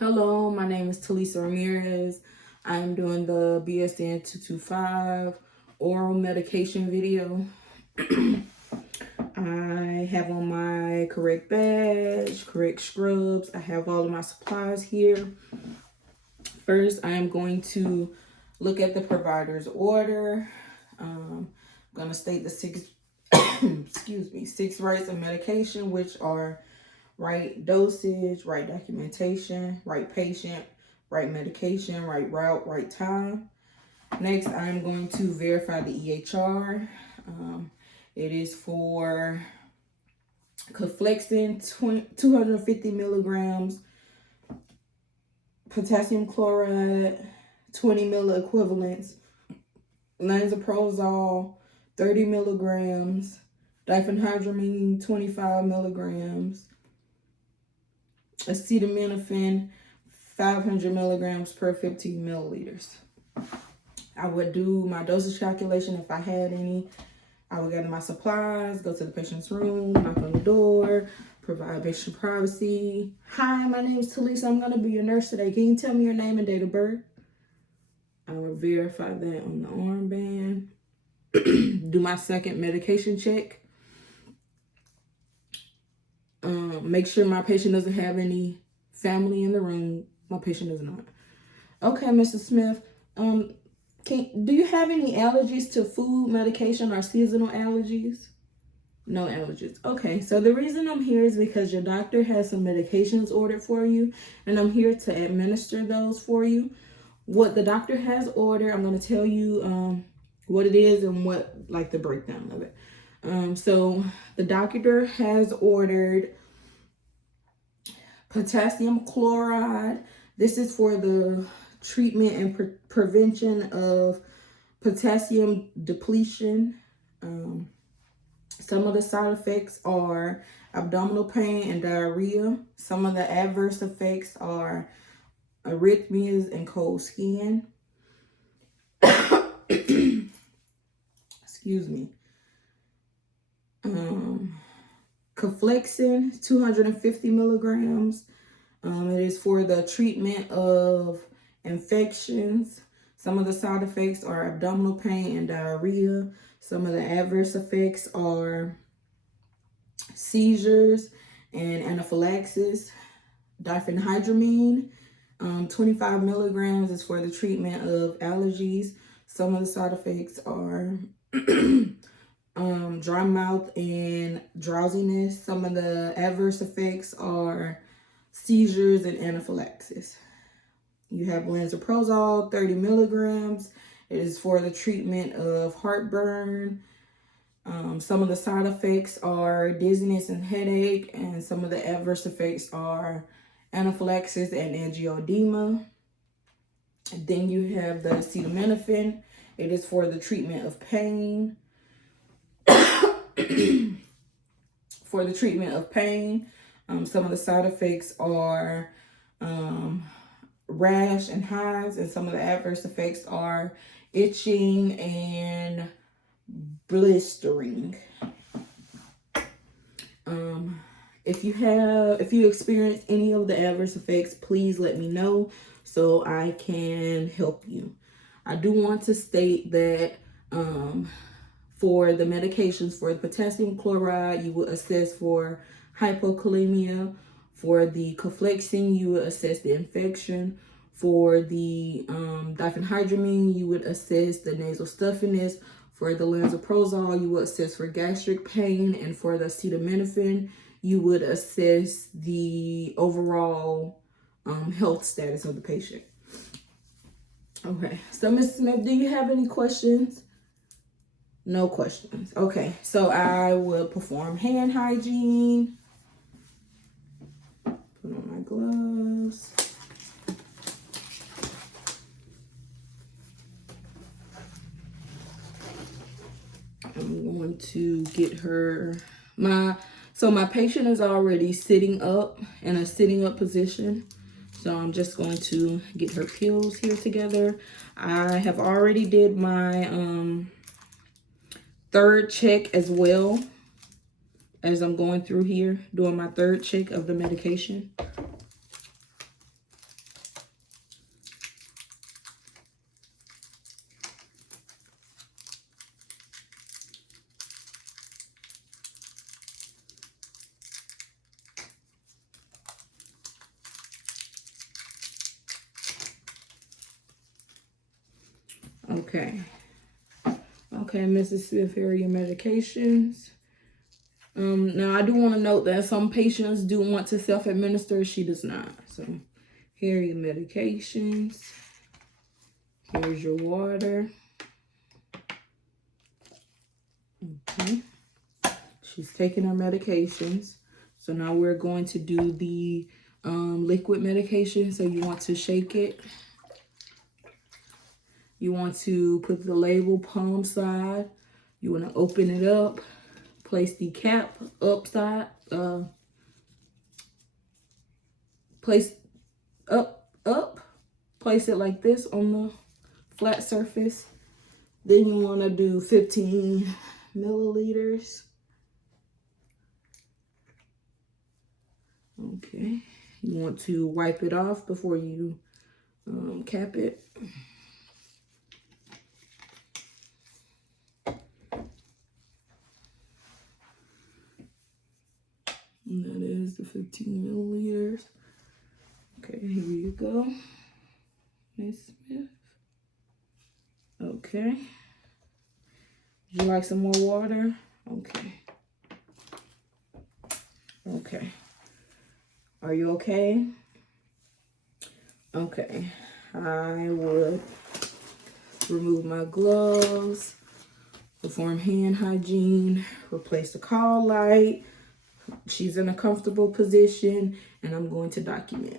Hello, my name is Talisa Ramirez. I am doing the BSN 225 oral medication video. I have on my correct badge, correct scrubs. I have all of my supplies here. First, I am going to look at the provider's order. I'm going to state the six rights of medication, which are right dosage, right documentation, right patient, right medication, right route, right time. Next, I'm going to verify the EHR. It is for Coflexin 250 milligrams, potassium chloride 20 milliequivalents, lansoprazole 30 milligrams, diphenhydramine 25 milligrams, acetaminophen 500 milligrams per 15 milliliters. I would do my dosage calculation if I had any. I would gather my supplies, go to the patient's room, knock on the door, provide patient privacy. Hi, my name is Talisa. I'm going to be your nurse today. Can you tell me your name and date of birth? I will verify that on the armband. Do my second medication check. Make sure my patient doesn't have any family in the room. My patient does not. Okay, Mr. Smith. Do you have any allergies to food, medication, or seasonal allergies? No allergies. Okay, so the reason I'm here is because your doctor has some medications ordered for you, and I'm here to administer those for you. What the doctor has ordered, I'm going to tell you what it is and what, like, the breakdown of it. So the doctor has ordered potassium chloride. This is for the treatment and prevention of potassium depletion. Some of the side effects are abdominal pain and diarrhea. Some of the adverse effects are arrhythmias and cold skin. Excuse me. Coflexin 250 milligrams. It is for the treatment of infections. Some of the side effects are abdominal pain and diarrhea. Some of the adverse effects are seizures and anaphylaxis. Diphenhydramine 25 milligrams is for the treatment of allergies. Some of the side effects are dry mouth and drowsiness. Some of the adverse effects are seizures and anaphylaxis. You have lansoprazole 30 milligrams. It is for the treatment of heartburn. Some of the side effects are dizziness and headache, and some of the adverse effects are anaphylaxis and angioedema. And then you have the acetaminophen. It is for the treatment of pain. For the treatment of pain, some of the side effects are rash and hives, and some of the adverse effects are itching and blistering. If you experience any of the adverse effects, please let me know so I can help you. I do want to state that for the medications, for the potassium chloride, you will assess for hypokalemia. For the Coflexin, you will assess the infection. For the diphenhydramine, you would assess the nasal stuffiness. For the lansoprazole, you will assess for gastric pain. And for the acetaminophen, you would assess the overall health status of the patient. Okay, so Ms. Smith, do you have any questions? No questions. Okay, so I will perform hand hygiene. Put on my gloves. I'm going to get her my patient is already sitting up in a sitting up position. So I'm just going to get her pills here together. I have already did my third check as well, as I'm going through here doing my third check of the medication. Okay. Okay, Mrs. Smith, here are your medications. Now I do want to note that some patients do want to self-administer. She does not. So here are your medications. Here's your water. Okay. She's taking her medications. So now we're going to do the liquid medication. So you want to shake it. You want to put the label palm side. You want to open it up. Place the cap upside. Place up. Place it like this on the flat surface. Then you want to do 15 milliliters. Okay. You want to wipe it off before you cap it. And that is the 15 milliliters. Okay, here you go, Miss Smith. Okay. Would you like some more water? Okay. Okay. Are you okay? Okay. I would remove my gloves, perform hand hygiene, replace the call light. She's in a comfortable position, and I'm going to document.